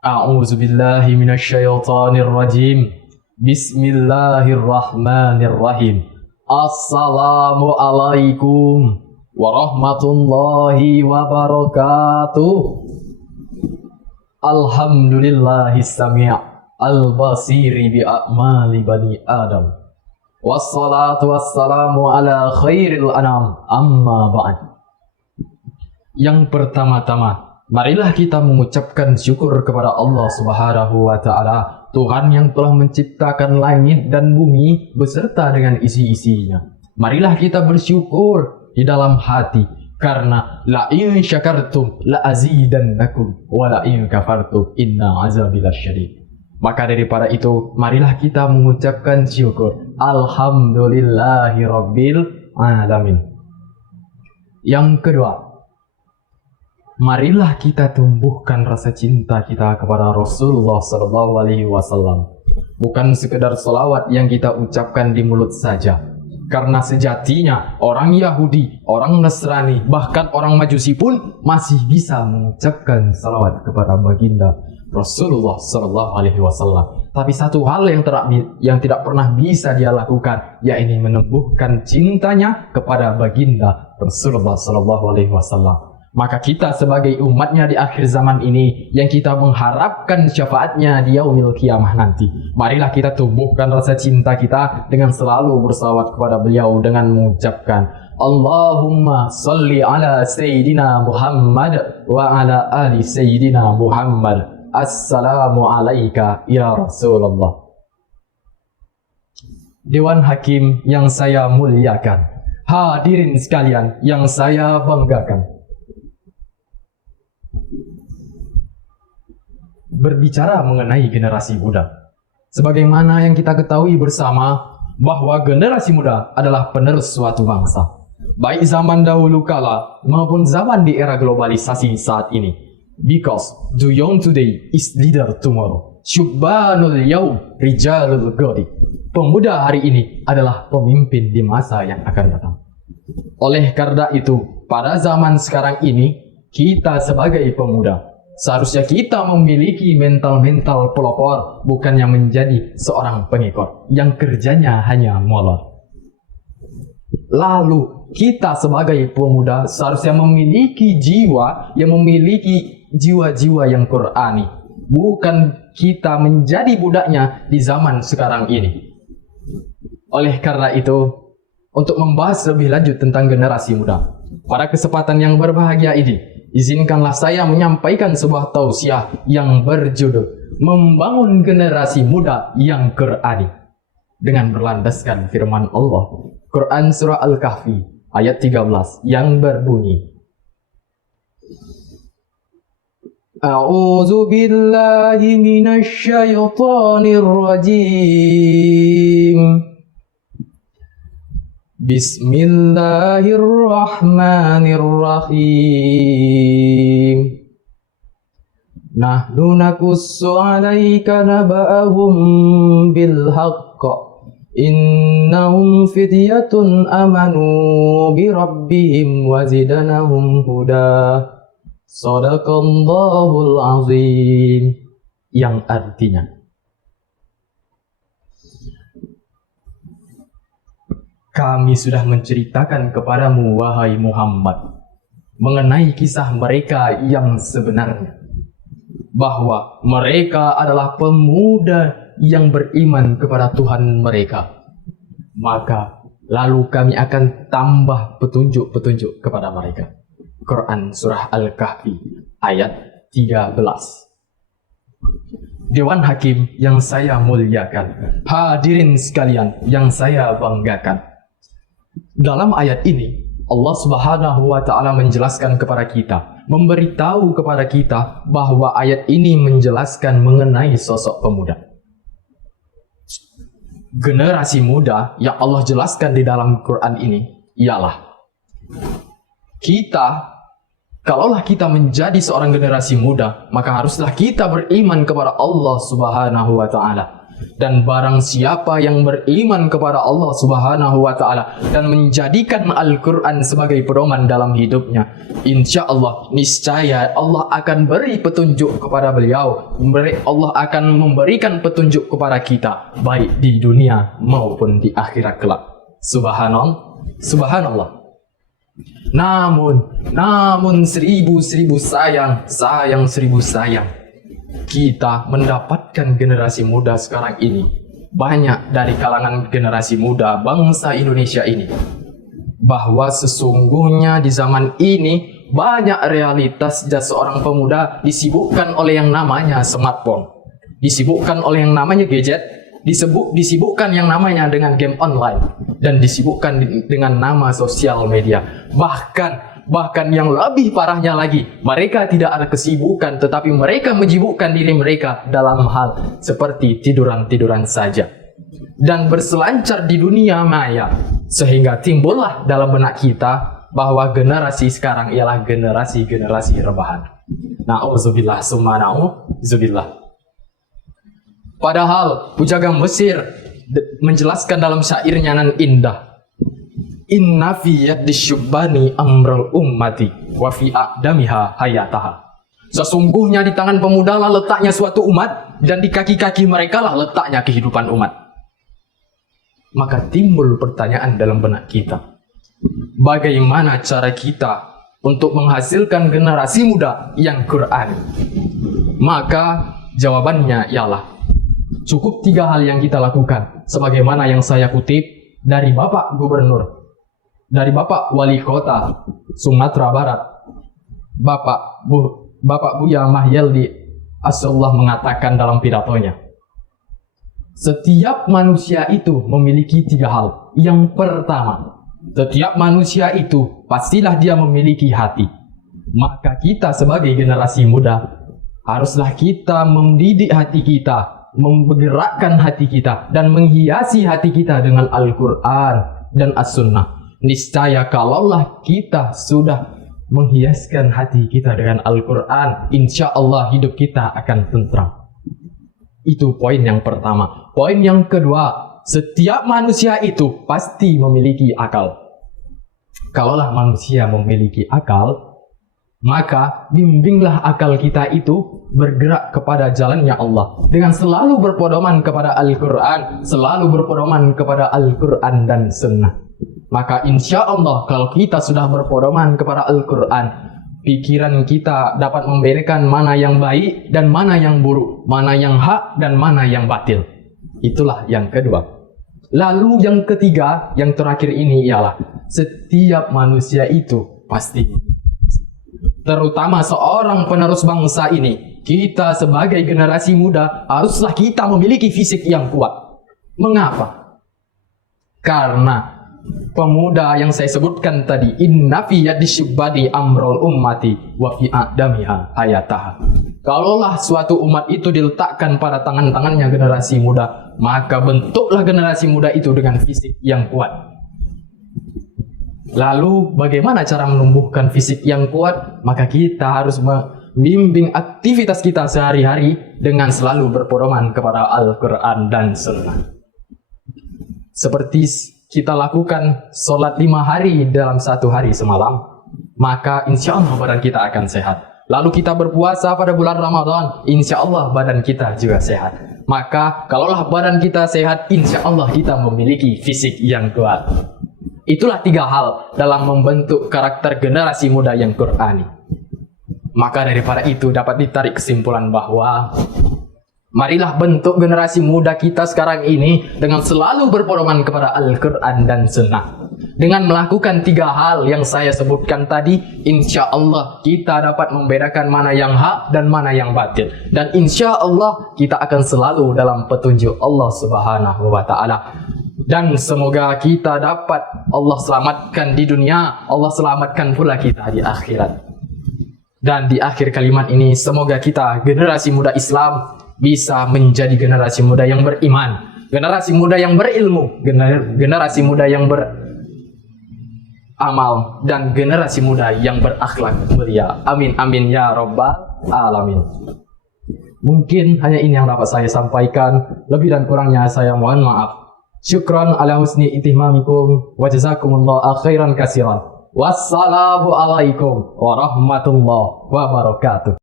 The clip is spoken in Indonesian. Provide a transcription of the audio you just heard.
A'udzu billahi minasyaitonir rajim. Bismillahirrahmanirrahim. Assalamualaikum warahmatullahi wabarakatuh. Alhamdulillahis sami' al-basiri bi a'mali bani Adam. Wassalatu wassalamu ala khairil anam, amma ba'd. Yang pertama-tama, marilah kita mengucapkan syukur kepada Allah Subhanahu wa Ta'ala, Tuhan yang telah menciptakan langit dan bumi beserta dengan isi-isinya. Marilah kita bersyukur di dalam hati, karena la in syakartum la azidannakum wa la in kafartum inna azabi lasyadid. Maka daripada itu, marilah kita mengucapkan syukur. Alhamdulillahi rabbil alamin. Yang kedua, marilah kita tumbuhkan rasa cinta kita kepada Rasulullah SAW. Bukan sekedar selawat yang kita ucapkan di mulut saja. Karena sejatinya orang Yahudi, orang Nasrani, bahkan orang Majusi pun masih bisa mengucapkan selawat kepada baginda Rasulullah SAW. Tapi satu hal yang tidak pernah bisa dia lakukan, yaitu menumbuhkan cintanya kepada baginda Rasulullah SAW. Maka kita sebagai umatnya di akhir zaman ini, yang kita mengharapkan syafaatnya di yaumil qiyamah nanti, marilah kita tumbuhkan rasa cinta kita dengan selalu bersalawat kepada beliau dengan mengucapkan Allahumma salli ala Sayyidina Muhammad wa ala ali Sayyidina Muhammad. Assalamu alaika ya Rasulullah. Dewan Hakim yang saya muliakan, hadirin sekalian yang saya banggakan, berbicara mengenai generasi muda, sebagaimana yang kita ketahui bersama bahwa generasi muda adalah penerus suatu bangsa, baik zaman dahulu kala maupun zaman di era globalisasi saat ini. Because the young today is leader tomorrow. Syubbanul yaum rijalul ghadi. Pemuda hari ini adalah pemimpin di masa yang akan datang. Oleh karena itu, pada zaman sekarang ini, kita sebagai pemuda seharusnya kita memiliki mental-mental pelopor, bukannya menjadi seorang pengikut yang kerjanya hanya molor. Lalu kita sebagai pemuda seharusnya memiliki jiwa yang Qur'ani, bukan kita menjadi budaknya di zaman sekarang ini. Oleh karena itu, untuk membahas lebih lanjut tentang generasi muda, pada kesempatan yang berbahagia ini, izinkanlah saya menyampaikan sebuah tausiah yang berjudul Membangun Generasi Muda yang Qur'ani, dengan berlandaskan firman Allah, Quran Surah Al-Kahfi ayat 13 yang berbunyi, A'udzu billahi minasy syaithanir rajim. Bismillahirrahmanirrahim. Nahnu nakussu 'alaika naba'ahum bil haqq. Innahum fityatun amanu bi rabbihim wa zidanahum huda. Shadaqallahul azim. Yang artinya, kami sudah menceritakan kepadamu, wahai Muhammad, mengenai kisah mereka yang sebenarnya, bahwa mereka adalah pemuda yang beriman kepada Tuhan mereka. Maka lalu kami akan tambah petunjuk-petunjuk kepada mereka. Quran Surah Al-Kahfi ayat 13. Dewan Hakim yang saya muliakan, hadirin sekalian yang saya banggakan, dalam ayat ini Allah Subhanahu wa Ta'ala menjelaskan kepada kita, memberitahu kepada kita bahwa ayat ini menjelaskan mengenai sosok pemuda. Generasi muda yang Allah jelaskan di dalam Quran ini ialah kita. Kalaulah kita menjadi seorang generasi muda, maka haruslah kita beriman kepada Allah Subhanahu wa Ta'ala. Dan barang siapa yang beriman kepada Allah Subhanahu wa Ta'ala dan menjadikan Al-Quran sebagai pedoman dalam hidupnya, insya Allah, niscaya Allah akan beri petunjuk kepada beliau. Allah akan memberikan petunjuk kepada kita, baik di dunia maupun di akhirat kelak. Subhanallah. Namun seribu sayang seribu sayang, kita mendapatkan generasi muda sekarang ini, banyak dari kalangan generasi muda bangsa Indonesia ini, bahwa sesungguhnya di zaman ini banyak realitas seorang pemuda disibukkan oleh yang namanya smartphone, disibukkan oleh yang namanya gadget, disibukkan yang namanya dengan game online, dan disibukkan dengan nama sosial media. Bahkan yang lebih parahnya lagi, mereka tidak ada kesibukan, tetapi mereka menyibukkan diri mereka dalam hal seperti tiduran-tiduran saja dan berselancar di dunia maya, sehingga timbullah dalam benak kita bahwa generasi sekarang ialah generasi rebahan. Na'udzubillah summa na'udzubillah. Padahal Pujaga Mesir menjelaskan dalam syairnya nan indah, inna fi yaddi syubbani amrul ummati wa fi aqdamiha hayataha. Sesungguhnya di tangan pemuda lah letaknya suatu umat, dan di kaki-kaki mereka lah letaknya kehidupan umat. Maka timbul pertanyaan dalam benak kita, bagaimana cara kita untuk menghasilkan generasi muda yang Quran? Maka jawabannya ialah cukup 3 hal yang kita lakukan, sebagaimana yang saya kutip dari Bapak Gubernur, dari Bapak Wali Kota Sumatera Barat, Bapak Buya Mahyeldi Asallah mengatakan dalam pidatonya, setiap manusia itu memiliki 3 hal. Yang pertama, setiap manusia itu pastilah dia memiliki hati. Maka kita sebagai generasi muda, haruslah kita mendidik hati kita, menggerakkan hati kita, dan menghiasi hati kita dengan Al-Quran dan As-Sunnah. Niscaya kalaulah kita sudah menghiaskan hati kita dengan Al-Quran, insya Allah hidup kita akan tentram. Itu poin yang pertama. Poin yang kedua, setiap manusia itu pasti memiliki akal. Kalaulah manusia memiliki akal, maka bimbinglah akal kita itu bergerak kepada jalannya Allah dengan selalu berpedoman kepada Al-Quran, selalu berpedoman kepada Al-Quran dan Sunnah. Maka insya Allah kalau kita sudah berpedoman kepada Al-Quran, pikiran kita dapat membedakan mana yang baik dan mana yang buruk, mana yang hak dan mana yang batil. Itulah yang kedua. Lalu yang ketiga, yang terakhir ini ialah setiap manusia itu pasti, terutama seorang penerus bangsa ini, kita sebagai generasi muda haruslah kita memiliki fisik yang kuat. Mengapa? Karena pemuda yang saya sebutkan tadi, inna fi yaddi syubbani amrul ummati wa fi aqdamiha hayataha. Kalaulah suatu umat itu diletakkan pada tangan-tangannya generasi muda, maka bentuklah generasi muda itu dengan fisik yang kuat. Lalu bagaimana cara menumbuhkan fisik yang kuat? Maka kita harus membimbing aktivitas kita sehari-hari dengan selalu berpedoman kepada Al-Quran dan Sunnah. Seperti kita lakukan sholat 5 hari dalam 1 hari semalam, maka insya Allah badan kita akan sehat. Lalu kita berpuasa pada bulan Ramadan, insya Allah badan kita juga sehat. Maka kalaulah badan kita sehat, insya Allah kita memiliki fisik yang kuat. Itulah 3 hal dalam membentuk karakter generasi muda yang Qurani. Maka daripada itu dapat ditarik kesimpulan bahwa marilah bentuk generasi muda kita sekarang ini dengan selalu berpedoman kepada Al-Quran dan Sunnah. Dengan melakukan 3 hal yang saya sebutkan tadi, insya Allah kita dapat membedakan mana yang hak dan mana yang batil. Dan insya Allah kita akan selalu dalam petunjuk Allah Subhanahu wa Ta'ala. Dan semoga kita dapat Allah selamatkan di dunia, Allah selamatkan pula kita di akhirat. Dan di akhir kalimat ini, semoga kita generasi muda Islam bisa menjadi generasi muda yang beriman, generasi muda yang berilmu, generasi muda yang beramal, dan generasi muda yang berakhlak mulia. Amin amin ya rabbal alamin. Mungkin hanya ini yang dapat saya sampaikan. Lebih dan kurangnya saya mohon maaf. Syukran ala husni ihtimamikum wa jazakumullah khairan katsiran. Wassalamualaikum warahmatullahi wabarakatuh.